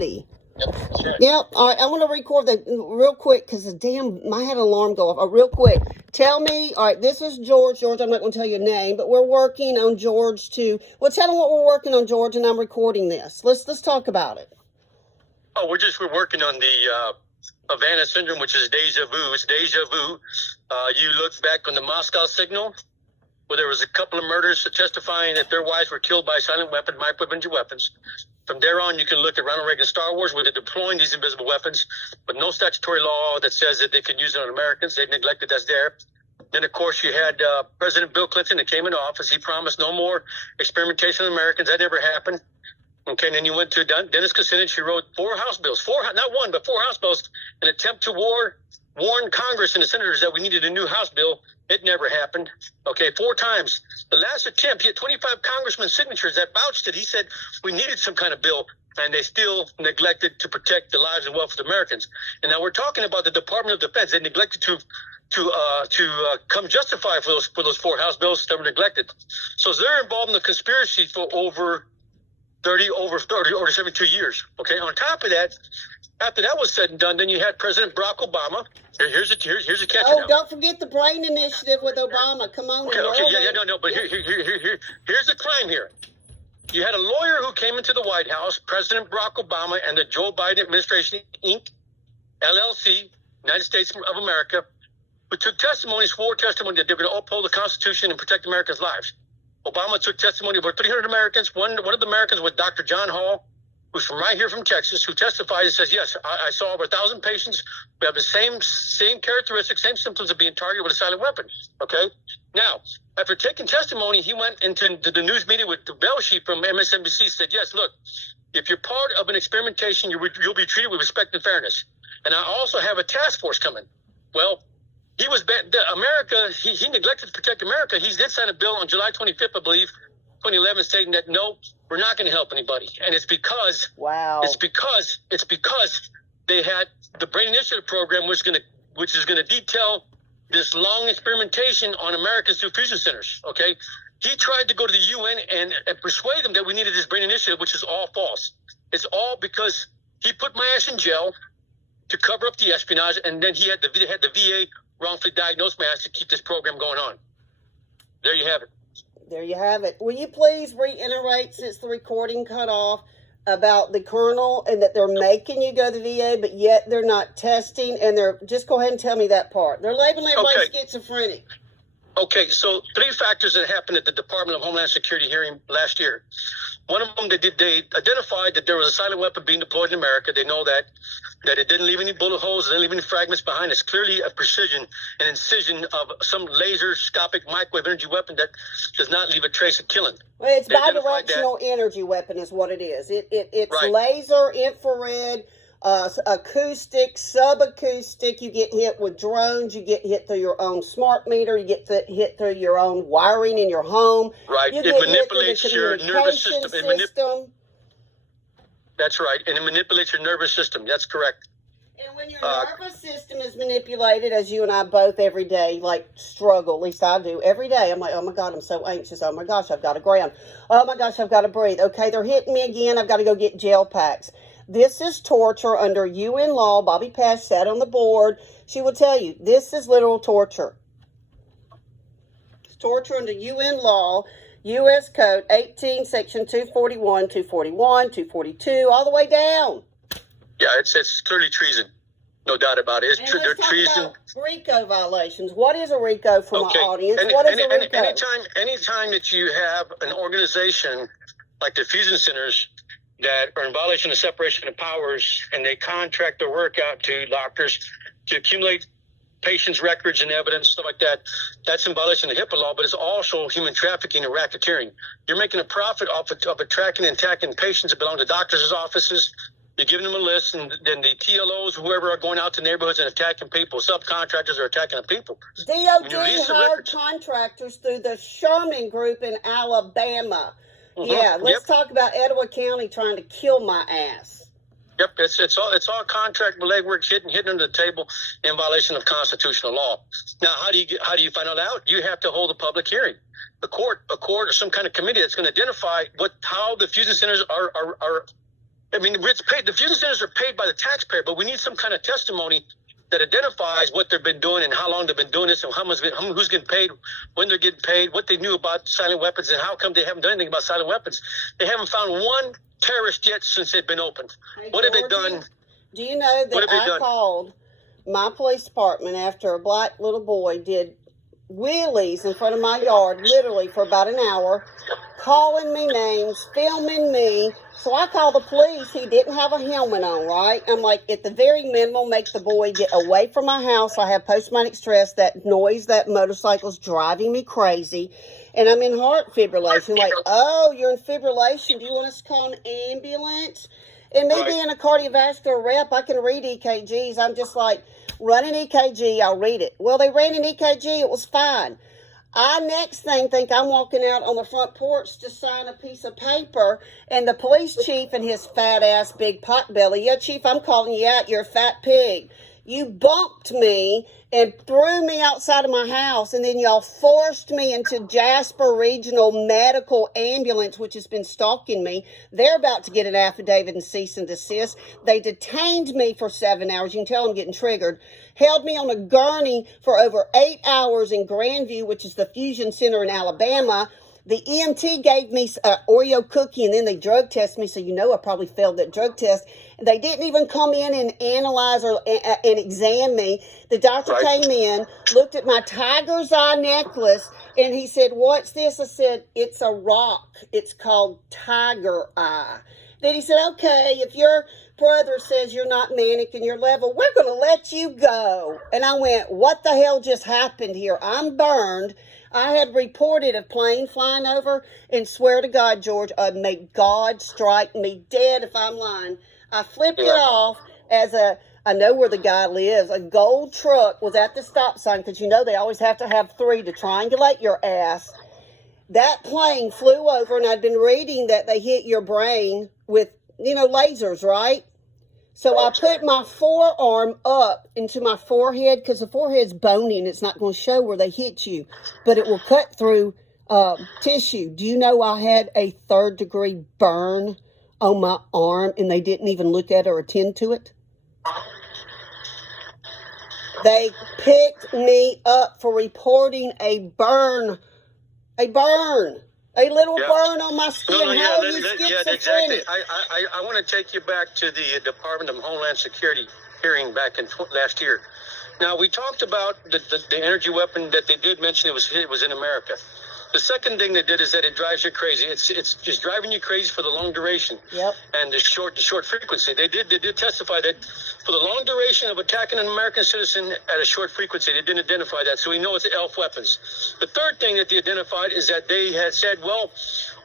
Yep. All right. I want to record that real quick because I had an alarm go off. Real quick. Tell me. All right. This is George. George, I'm not going to tell you your name, but we're working on George well, tell them what we're working on, George, and I'm recording this. Let's talk about it. Oh, we're working on the Havana syndrome, which is deja vu. It's deja vu. You look back on the Moscow signal, where there was a couple of murders testifying that their wives were killed by silent weapon, microwave energy weapons. From there on, you can look at Ronald Reagan's Star Wars, where they're deploying these invisible weapons, but no statutory law that says that they can use it on Americans. They've neglected that's there. Then, of course, you had President Bill Clinton that came into office. He promised no more experimentation on Americans. That never happened. Okay, and then you went to Dennis Kucinich. He wrote four House bills, not one, but four House bills, an attempt to warn Congress and the senators that we needed a new House bill. It never happened. Okay, 4 times. The last attempt, he had 25 congressmen's signatures that vouched it. He said we needed some kind of bill, and they still neglected to protect the lives and wealth of Americans. And now we're talking about the Department of Defense. They neglected to come justify for those 4 House bills that were neglected. So they're involved in the conspiracy for over 72 years. Okay. On top of that, after that was said and done, then you had President Barack Obama. Here's a catch. Oh, don't forget the brain initiative with Obama. Come on. No. But here's the crime here. You had a lawyer who came into the White House, President Barack Obama, and the Joe Biden administration, Inc., LLC, United States of America, who took testimony, swore testimony that they were going to uphold the Constitution and protect Americans' lives. Obama took testimony of over 300 Americans. One of the Americans was Dr. John Hall, who's from right here from Texas, who testified and says, yes, I saw over 1,000 patients who have the same characteristics, same symptoms of being targeted with a silent weapon. Okay? Now, after taking testimony, he went into the news meeting with the Bell Sheep from MSNBC, said, yes, look, if you're part of an experimentation, you'll be treated with respect and fairness. And I also have a task force coming. Well, he neglected to protect America. He did sign a bill on July 25th, I believe, 2011, stating that, no, we're not going to help anybody. And it's because they had the Brain Initiative program, which is going to detail this long experimentation on Americans through fusion centers. Okay. He tried to go to the UN and persuade them that we needed this Brain Initiative, which is all false. It's all because he put my ass in jail to cover up the espionage, and then he had the VA wrongfully diagnosed my ass to keep this program going on. There you have it. There you have it. Will you please reiterate, since the recording cut off, about the colonel and that they're making you go to the VA, but yet they're not testing, and just go ahead and tell me that part. They're labeling everybody schizophrenic. Okay, so 3 factors that happened at the Department of Homeland Security hearing last year. One of them, they identified that there was a silent weapon being deployed in America. They know that it didn't leave any bullet holes, it didn't leave any fragments behind. It's clearly an incision of some laser-scopic microwave energy weapon that does not leave a trace of killing. Well, it's bidirectional energy weapon is what it is. It's right. Laser, infrared, acoustic, subacoustic. You get hit with drones. You get hit through your own smart meter. You get hit through your own wiring in your home. Right. You it manipulates your nervous system. That's right. And it manipulates your nervous system. That's correct. And when your nervous system is manipulated, as you and I both every day, struggle, at least I do, every day, I'm like, oh my God, I'm so anxious. Oh my gosh, I've got to ground. Oh my gosh, I've got to breathe. Okay, they're hitting me again. I've got to go get gel packs. This is torture under UN law. Bobby Pash sat on the board. She will tell you, this is literal torture. It's torture under UN law. U.S. Code 18, Section 241, 241, 242, all the way down. Yeah, it's clearly treason. No doubt about it. It's treason. About RICO violations. What is a RICO for my audience? What is a RICO? Anytime that you have an organization like the fusion centers that are in violation of separation of powers, and they contract their work out to doctors to accumulate patients' records and evidence, stuff like that, that's in violation of HIPAA law, but it's also human trafficking and racketeering. You're making a profit off of tracking and attacking patients that belong to doctors' offices. You're giving them a list, and then the TLOs, whoever, are going out to neighborhoods and attacking people. Subcontractors are attacking the people. DOD hired contractors through the Sherman Group in Alabama. Mm-hmm. Yeah, let's talk about Etowah County trying to kill my ass. Yep, it's all contract legwork hidden under the table in violation of constitutional law. Now, how do you find out? You have to hold a public hearing. A court, or some kind of committee that's going to identify how the fusion centers are I mean, it's paid. The fusion centers are paid by the taxpayer, but we need some kind of testimony that identifies what they've been doing and how long they've been doing this and who's getting paid, when they're getting paid, what they knew about silent weapons, and how come they haven't done anything about silent weapons. They haven't found one terrorist yet since they've been opened. Hey, what have they done? Do you know that I called my police department after a black little boy did wheelies in front of my yard, literally for about an hour, calling me names, filming me. So I called the police. He didn't have a helmet on, right? I'm like, at the very minimum, make the boy get away from my house. I have post-traumatic stress, that noise, that motorcycle's driving me crazy. And I'm in heart fibrillation. Like, oh, you're in fibrillation. Do you want us to call an ambulance? And me being a cardiovascular rep, I can read EKGs. I'm just like, run an EKG, I'll read it. Well, they ran an EKG, it was fine. I next thing think I'm walking out on the front porch to sign a piece of paper, and the police chief and his fat ass big pot belly, yeah, chief, I'm calling you out, you're a fat pig. You bumped me and threw me outside of my house, and then y'all forced me into Jasper Regional Medical Ambulance, which has been stalking me. They're about to get an affidavit and cease and desist. They detained me for 7 hours. You can tell I'm getting triggered. Held me on a gurney for over 8 hours in Grandview, which is the fusion center in Alabama. The EMT gave me an Oreo cookie, and then they drug tested me, so you know I probably failed that drug test. They didn't even come in and analyze or and examine me. The doctor came in, looked at my tiger's eye necklace, and he said, "What's this?" I said, "It's a rock. It's called tiger eye." Then he said, "Okay, if your brother says you're not manic in your level, we're going to let you go." And I went, what the hell just happened here? I'm burned. I had reported a plane flying over, and swear to God, George, may God strike me dead if I'm lying. I flipped it off as I know where the guy lives. A gold truck was at the stop sign, because you know they always have to have 3 to triangulate your ass. That plane flew over, and I'd been reading that they hit your brain with, lasers, right? So I put my forearm up into my forehead, because the forehead's bony and it's not going to show where they hit you, but it will cut through tissue. Do you know I had a 3rd-degree burn on my arm, and they didn't even look at or attend to it? They picked me up for reporting a burn. A little burn on my skin. How are you schizophrenic? Yeah, exactly. I want to take you back to the Department of Homeland Security hearing back in last year. Now, we talked about the energy weapon that they did mention it was in America. The second thing they did is that it drives you crazy. It's just driving you crazy for the long duration and the short frequency. They did testify that for the long duration of attacking an American citizen at a short frequency, they didn't identify that. So we know it's ELF weapons. The third thing that they identified is that they had said, well,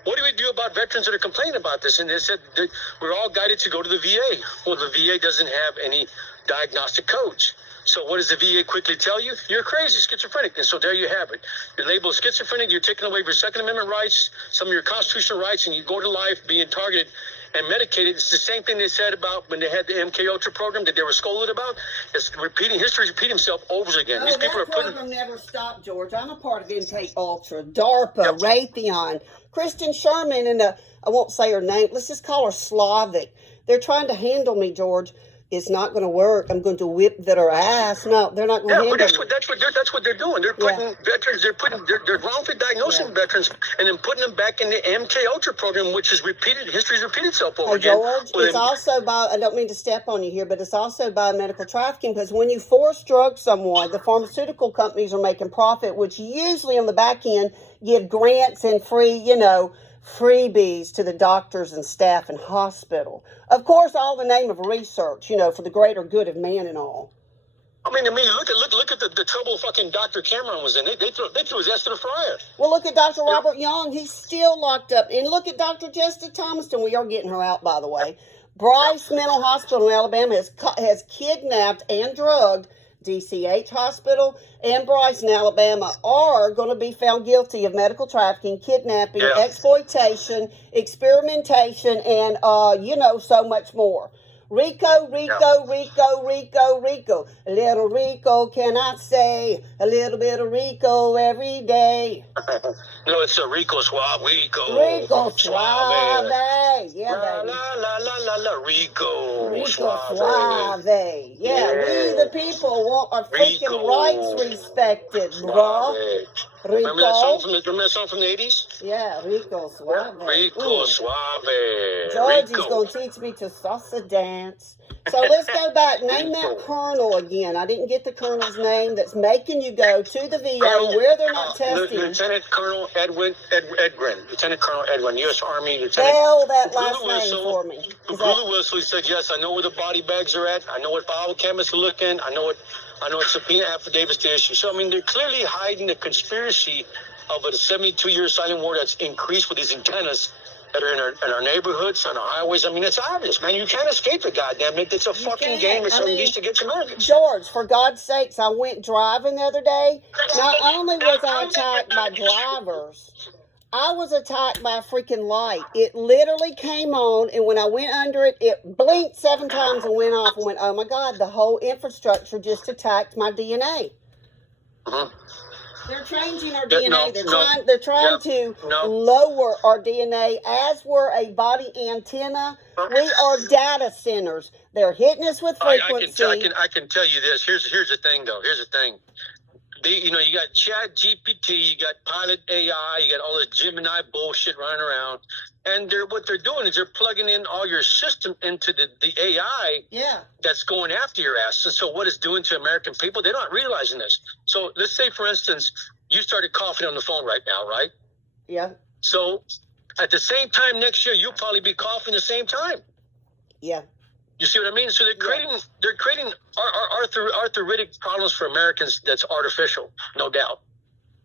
what do we do about veterans that are complaining about this? And they said that we're all guided to go to the VA. Well, the VA doesn't have any diagnostic codes. So what does the VA quickly tell you? You're crazy, schizophrenic. And so there you have it. You're labeled schizophrenic. You're taking away your Second Amendment rights, some of your constitutional rights, and you go to life being targeted and medicated. It's the same thing they said about when they had the MK Ultra program that they were scolded about. It's repeating, history repeat himself over again. These people are putting... program never stopped, George. I'm a part of MK Ultra, DARPA, Raytheon, Kristen Sherman, and I won't say her name. Let's just call her Slavic. They're trying to handle me, George. It's not going to work. I'm going to whip their ass. No, they're not going to handle me. That's what they're doing. They're putting veterans. They're wrongfully diagnosing veterans and then putting them back in the MK Ultra program, which is history's repeated itself over again. George, it's also by, I don't mean to step on you here, but it's also by medical trafficking, because when you force drug someone, the pharmaceutical companies are making profit, which usually on the back end give grants and free, freebies to the doctors and staff in hospital. Of course, all in the name of research, for the greater good of man and all. I mean, look at the trouble fucking Dr. Cameron was in. They threw his ass to the fryer. Well, look at Dr. Robert Young. He's still locked up. And look at Dr. Jessica Thomaston. We are getting her out, by the way. Bryce Mental Hospital in Alabama has kidnapped and drugged DCH Hospital and Bryce in Alabama are going to be found guilty of medical trafficking, kidnapping, exploitation, experimentation, and, so much more. Rico, Rico, Rico, Rico, Rico. A little Rico, can I say? A little bit of Rico every day. No, it's a Rico Suave. Rico Suave. Yeah, La, baby. la, la, la, la, la. Rico Suave. Yeah, we the people want our freaking Rico. rights respected, bruh. Rico. Remember that song from the 80s? Yeah, Rico Suave. Rico Suave. Georgie's Rico. going to teach me to salsa dance. So let's go back. Name that colonel again. I didn't get the colonel's name that's making you go to the VA where they're not testing. Lieutenant Colonel Edgren. Lieutenant Colonel Edgren, U.S. Army Lieutenant. Spell that last name for me. Who blew the whistle. He said, yes, I know where the body bags are at. I know what biochemists are looking. I know what subpoena affidavits to issue. So, I mean, they're clearly hiding the conspiracy of a 72-year silent war that's increased with these antennas that are in our neighborhoods, on our highways. I mean, it's obvious, man. You can't escape it, goddamn it. It's a fucking game. It's unleashed against Americans. George, for God's sakes, I went driving the other day. Not only was I attacked by drivers, I was attacked by a freaking light. It literally came on, and when I went under it, it blinked 7 times and went off and went, oh my God, the whole infrastructure just attacked my DNA. Mm-hmm. They're changing our DNA. They're trying to lower our DNA as we're a body antenna. We are data centers. They're hitting us with frequency. I can tell you this. Here's the thing, though. Here's the thing. You got Chat GPT, you got Pilot AI, you got all this Gemini bullshit running around, and what they're doing is they're plugging in all your system into the AI that's going after your ass. And so what it's doing to American people, they're not realizing this. So let's say, for instance, you started coughing on the phone right now, right? Yeah. So at the same time next year, you'll probably be coughing the same time. Yeah. You see what I mean? So they're creating arthritic problems for Americans that's artificial, no doubt.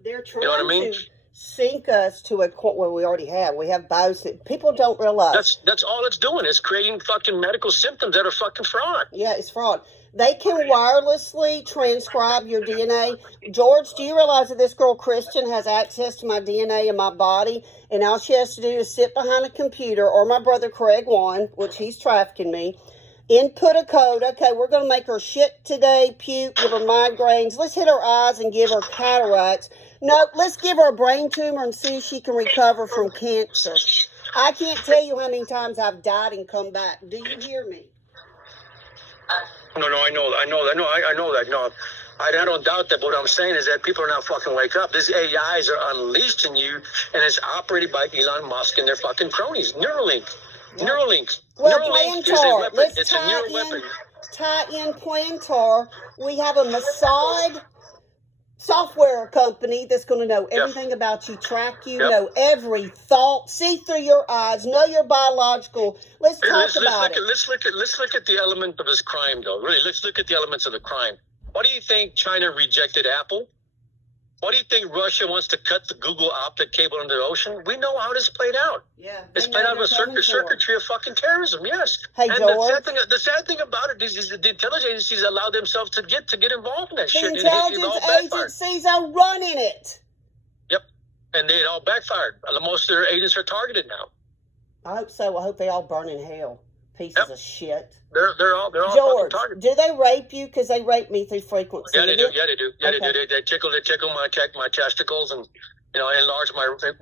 They're trying to sync us to a point where we already have. We have both. People don't realize. That's all it's doing. It's creating fucking medical symptoms that are fucking fraud. Yeah, it's fraud. They can wirelessly transcribe your DNA. George, do you realize that this girl Christian has access to my DNA in my body, and all she has to do is sit behind a computer, or my brother Craig Wan, which he's trafficking me, input a code. Okay, we're going to make her shit today, puke, give her migraines. Let's hit her eyes and give her cataracts. No, let's give her a brain tumor and see if she can recover from cancer. I can't tell you how many times I've died and come back. Do you hear me? No, I know that. No, I don't doubt that. But what I'm saying is that people are not fucking wake up. These AIs are unleashed in you, and it's operated by Elon Musk and their fucking cronies. Neuralink. Well, Neuralink is a weapon. It's a neural weapon. Tie in Plantar. We have a Mossad software company that's going to know everything about you, track you, know every thought, see through your eyes, know your biological. Let's talk about it. Let's look at the element of this crime, though. Really, let's look at the elements of the crime. Why do you think China rejected Apple? Why do you think Russia wants to cut the Google optic cable into the ocean? We know how this played out. Yeah, it's played out with circuitry of fucking terrorism. Yes. Hey, and George, the sad thing about it is the intelligence agencies allow themselves to get involved in that shit. The intelligence agencies are running it. Yep, and it all backfired. Most of their agents are targeted now. I hope so. I hope they all burn in hell. Pieces of shit. They're all George, targeted. Do they rape you? Because they rape me through frequency. Yeah, they do. They tickle my testicles and enlarge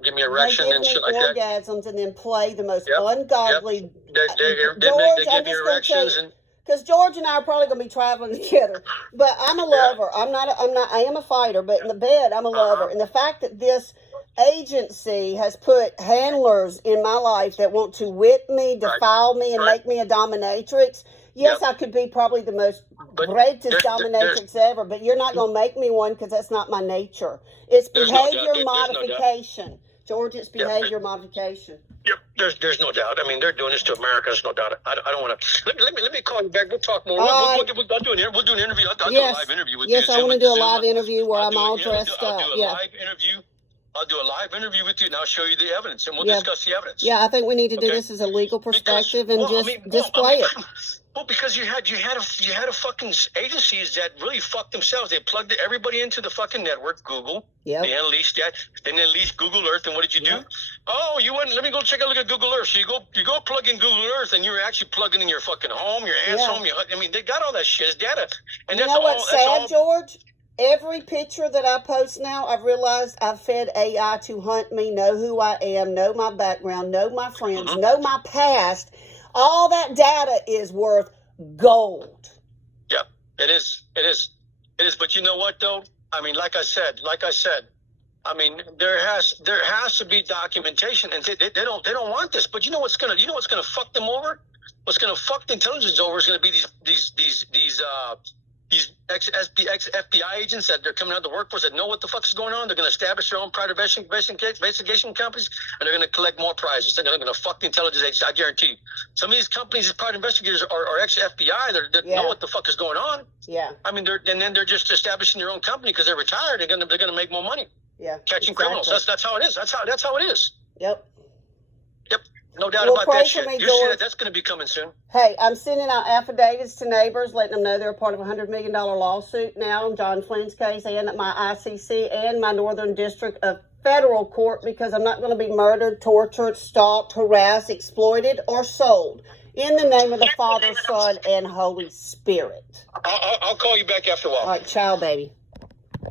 give me erection and shit like that. They give me orgasms and then play the most ungodly. They give me erections and. Because George and I are probably going to be traveling together, but I'm a lover. I am a fighter, but in the bed, I'm a lover. And the fact that this agency has put handlers in my life that want to whip me, defile me, and make me a dominatrix. Yes, I could be probably the most greatest dominatrix ever, but you're not going to make me one because that's not my nature. It's behavior modification. George, it's behavior modification. Yep, there's no doubt. I mean, they're doing this to America. There's no doubt. I don't want to. Let me call you back. We'll talk more. We'll do an interview. We'll do an live interview with you. Yes, I want to do a live interview where I'm all dressed up. I'll do a live interview with you, and I'll show you the evidence, and we'll discuss the evidence. Yeah, I think we need to do this as a legal perspective and display it. Well, because you had a fucking agencies that really fucked themselves. They plugged everybody into the fucking network, Google. Yep. They unleashed that. Then they unleashed Google Earth. And what did you do? Oh, you went. Let me go check a look at Google Earth. So you go plug in Google Earth, and you're actually plugging in your fucking home, your aunt's home. I mean, they got all that shit as data. And you know what's sad, George? Every picture that I post now, I've realized I've fed AI to hunt me, know who I am, know my background, know my friends, know my past. All that data is worth gold. Yeah, it is. It is. It is. But you know what, though? I mean, like I said, I mean, there has to be documentation, and they don't want this. But you know what's gonna fuck them over? What's gonna fuck the intelligence over is gonna be these ex-FBI agents that they're coming out of the workforce that know what the fuck is going on. They're going to establish their own private investigation companies, and they're going to collect more prizes. They're going to fuck the intelligence agencies. I guarantee you. Some of these companies, these private investigators, are ex-FBI. They know what the fuck is going on. Yeah. I mean, they're just establishing their own company because they're retired. They're going to make more money. Yeah. Catching criminals. That's how it is. That's how it is. Yep. No doubt about that shit. You see that's going to be coming soon. Hey, I'm sending out affidavits to neighbors, letting them know they're part of a $100 million lawsuit now in John Flynn's case and at my ICC and my Northern District of Federal Court because I'm not going to be murdered, tortured, stalked, harassed, exploited, or sold. In the name of the Father, Son, and Holy Spirit. I'll call you back after a while. All right, ciao, baby.